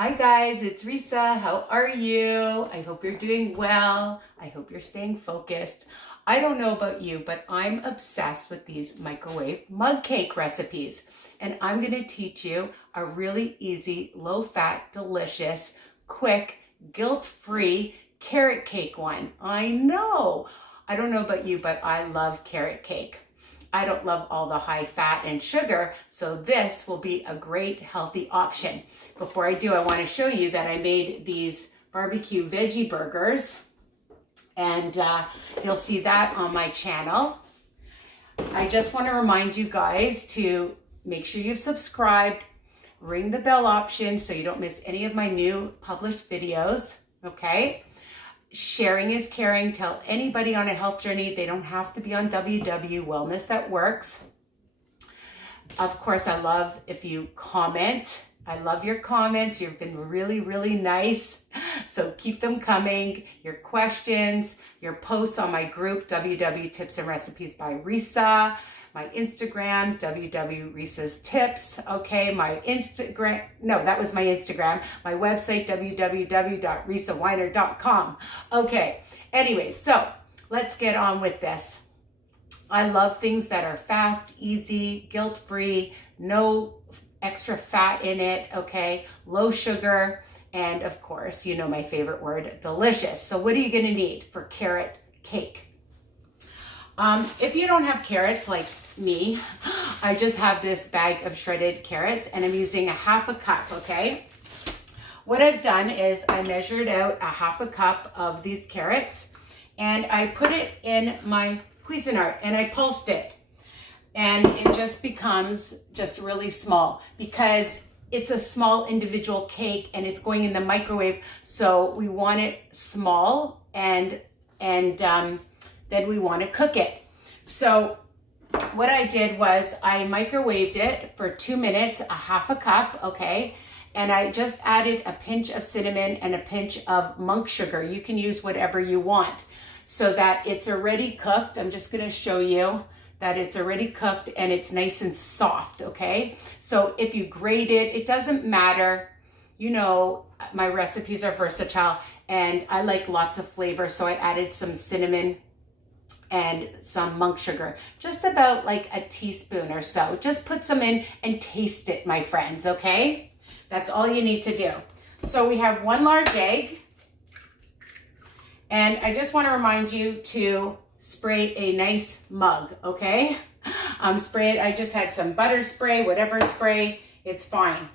Hi guys, it's Risa. How are you? I hope you're doing well. I hope you're staying focused. I don't know about you, but I'm obsessed with these microwave mug cake recipes. And I'm going to teach you a really easy, low-fat, delicious, quick, guilt-free carrot cake one. I know. I don't know about you, but I love carrot cake. I don't love all the high fat and sugar, so this will be a great healthy option. Before I do, I want to show you that I made these barbecue veggie burgers, and you'll see that on my channel. I just want to remind you guys to make sure you've subscribed, ring the bell option so you don't miss any of my new published videos, okay? Sharing is caring. Tell anybody on a health journey. They don't have to be on WW Wellness That Works. Of course, I love if you comment. I love your comments. You've been really, really nice. So keep them coming. Your questions, your posts on my group, WW Tips and Recipes by Risa. My Instagram, WW Risa's Tips. Okay, my Instagram, no, that was my Instagram. My website, www.risawiner.com. Okay, anyway, so let's get on with this. I love things that are fast, easy, guilt-free, no extra fat in it, okay, low sugar, and of course, you know my favorite word, delicious. So what are you gonna need for carrot cake? If you don't have carrots like me, I just have this bag of shredded carrots and I'm using a half a cup, okay? What I've done is I measured out a half a cup of these carrots and I put it in my Cuisinart and I pulsed it. And it just becomes just really small because it's a small individual cake and it's going in the microwave. So we want it small and then we want to cook it. So what I did was I microwaved it for 2 minutes, a half a cup, okay? And I just added a pinch of cinnamon and a pinch of monk sugar. You can use whatever you want so that it's already cooked. I'm just gonna show you that it's already cooked and it's nice and soft, okay? So if you grate it, it doesn't matter. You know, my recipes are versatile and I like lots of flavor, so I added some cinnamon and some monk sugar, just about like a teaspoon or so. Just put some in and taste it, my friends, okay? That's all you need to do. So we have 1 large egg, and I just want to remind you to spray a nice mug, okay? Spray it, I just had some butter spray, whatever spray, it's fine.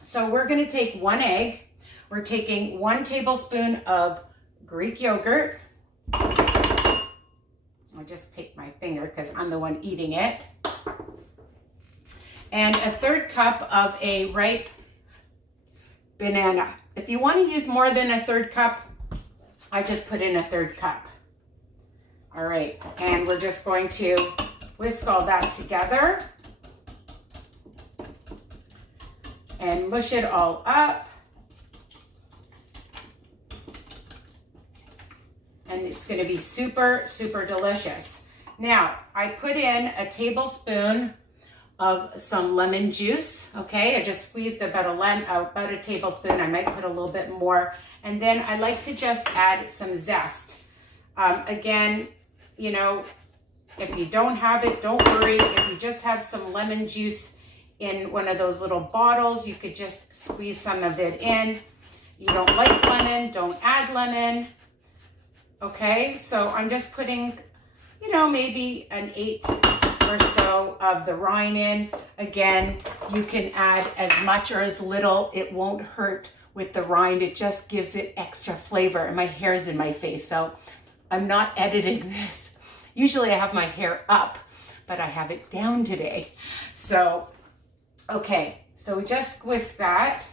So we're gonna take 1 egg, we're taking 1 tablespoon of Greek yogurt. I'll just take my finger because I'm the one eating it. And a 1/3 cup of a ripe banana. If you want to use more than a 1/3 cup, I just put in a 1/3 cup. All right, and we're just going to whisk all that together and mush it all up. And it's gonna be super, super delicious. Now, I put in a tablespoon of some lemon juice, okay? I just squeezed about a tablespoon. I might put a little bit more. And then I like to just add some zest. Again, you know, if you don't have it, don't worry. If you just have some lemon juice in one of those little bottles, you could just squeeze some of it in. You don't like lemon, don't add lemon. Okay, so I'm just putting, you know, maybe 1/8 or so of the rind in. Again, you can add as much or as little. It won't hurt with the rind. It just gives it extra flavor. And my hair's in my face, so I'm not editing this. Usually I have my hair up, but I have it down today. So, okay, so we just whisk that.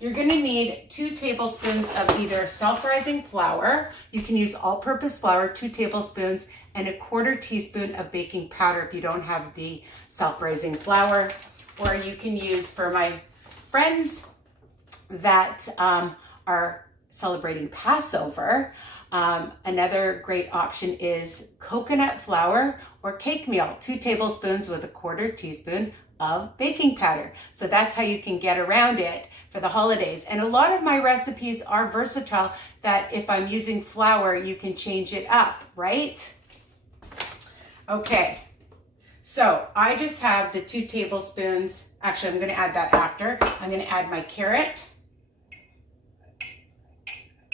You're gonna need 2 tablespoons of either self-rising flour. You can use all-purpose flour, 2 tablespoons, and a 1/4 teaspoon of baking powder if you don't have the self-rising flour. Or you can use, for my friends that are celebrating Passover, another great option is coconut flour or cake meal, 2 tablespoons with a 1/4 teaspoon of baking powder. So that's how you can get around it for the holidays. And a lot of my recipes are versatile, that if I'm using flour, you can change it up, right? Okay, so I just have the 2 tablespoons. Actually, I'm gonna add that after. I'm gonna add my carrot.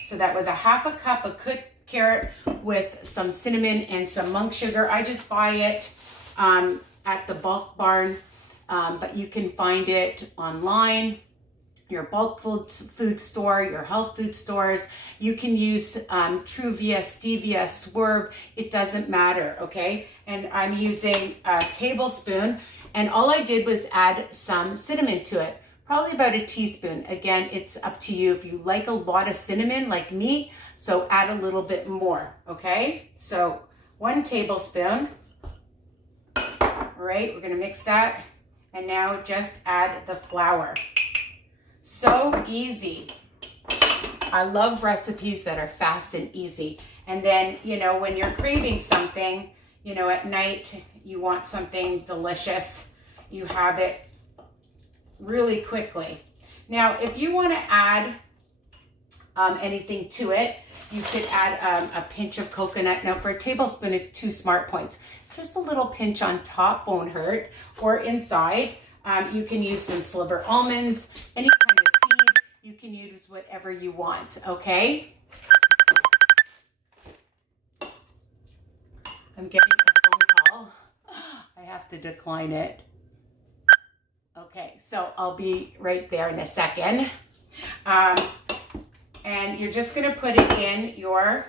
So that was a 1/2 cup of cooked carrot with some cinnamon and some monk sugar. I just buy it at the bulk barn, but you can find it online, your bulk food store, your health food stores. You can use Truvia, Stevia, Swerve, it doesn't matter, okay? And I'm using a tablespoon, and all I did was add some cinnamon to it, probably about a teaspoon. Again, it's up to you if you like a lot of cinnamon like me, so add a little bit more, okay? So 1 tablespoon. All right, we're gonna mix that, and now just add the flour. So easy. I love recipes that are fast and easy. And then, you know, when you're craving something, you know, at night, you want something delicious, you have it really quickly. Now, if you want to add anything to it, you could add a pinch of coconut. Now, for a tablespoon, it's 2 smart points. Just a little pinch on top won't hurt, or inside. You can use some sliver almonds, any kind of seed. You can use whatever you want, okay? I'm getting a phone call. I have to decline it. Okay, so I'll be right there in a second. And you're just gonna put it in your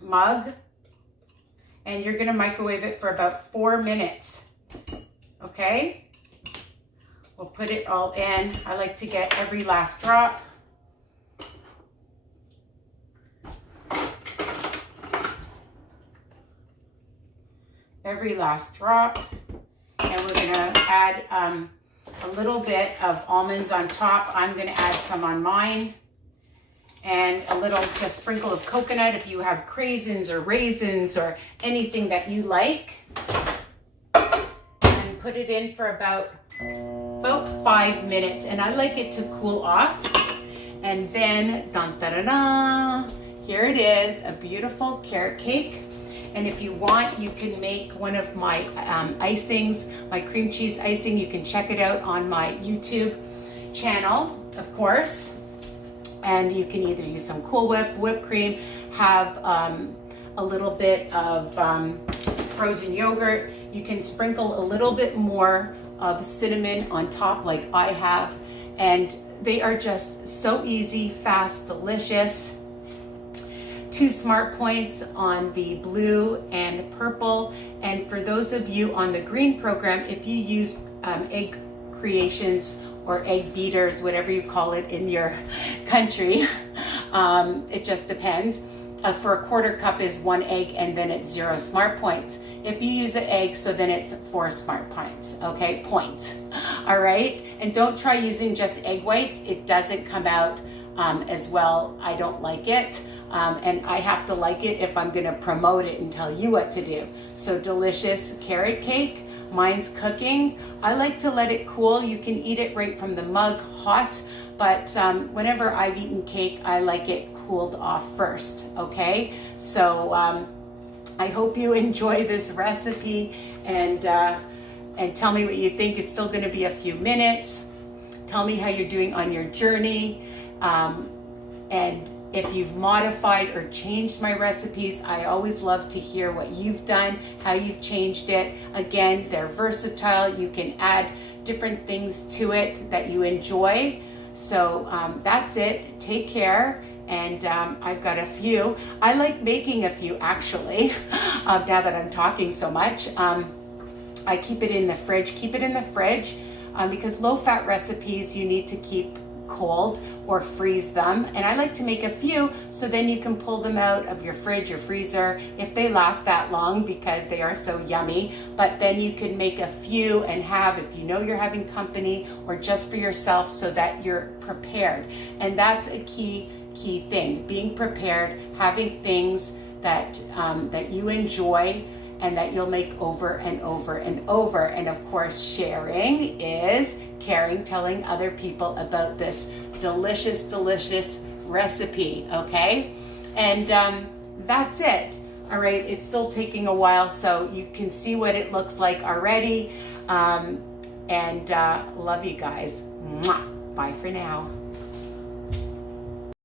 mug, and you're gonna microwave it for about 4 minutes, okay? We'll put it all in. I like to get every last drop. Every last drop. And we're gonna add a little bit of almonds on top. I'm gonna add some on mine. And a little, just sprinkle of coconut if you have craisins or raisins or anything that you like. And put it in for about 5 minutes, and I like it to cool off. And then, dun, da, da, da, here it is, a beautiful carrot cake. And if you want, you can make one of my icings, my cream cheese icing. You can check it out on my YouTube channel, of course. And you can either use some Cool Whip, whipped cream, have a little bit of frozen yogurt. You can sprinkle a little bit more of cinnamon on top like I have, and they are just so easy, fast, delicious. 2 smart points on the blue and purple. And for those of you on the green program, if you use egg creations or egg beaters, whatever you call it in your country, it just depends. For a 1/4 cup is 1 egg, and then it's 0 smart points. If you use an egg, so then it's 4 smart points, okay? Points, all right? And don't try using just egg whites. It doesn't come out as well. I don't like it, and I have to like it if I'm gonna promote it and tell you what to do. So delicious carrot cake. Mine's cooking. I like to let it cool. You can eat it right from the mug hot, but whenever I've eaten cake, I like it cooled off first, okay? So I hope you enjoy this recipe, and tell me what you think. It's still gonna be a few minutes. Tell me how you're doing on your journey. And if you've modified or changed my recipes, I always love to hear what you've done, how you've changed it. Again, they're versatile. You can add different things to it that you enjoy. So that's it. Take care. And I've got a few. I like making a few, actually, now that I'm talking so much. I keep it in the fridge. Keep it in the fridge because low-fat recipes you need to keep cold or freeze them. And I like to make a few so then you can pull them out of your fridge or freezer if they last that long, because they are so yummy. But then you can make a few and have, if you know you're having company or just for yourself, so that you're prepared. And that's a key thing, being prepared, having things that that you enjoy, and that you'll make over and over and over. And of course, sharing is caring, telling other people about this delicious, delicious recipe, okay? And that's it. All right, it's still taking a while, so you can see what it looks like already. And love you guys. Mwah. Bye for now.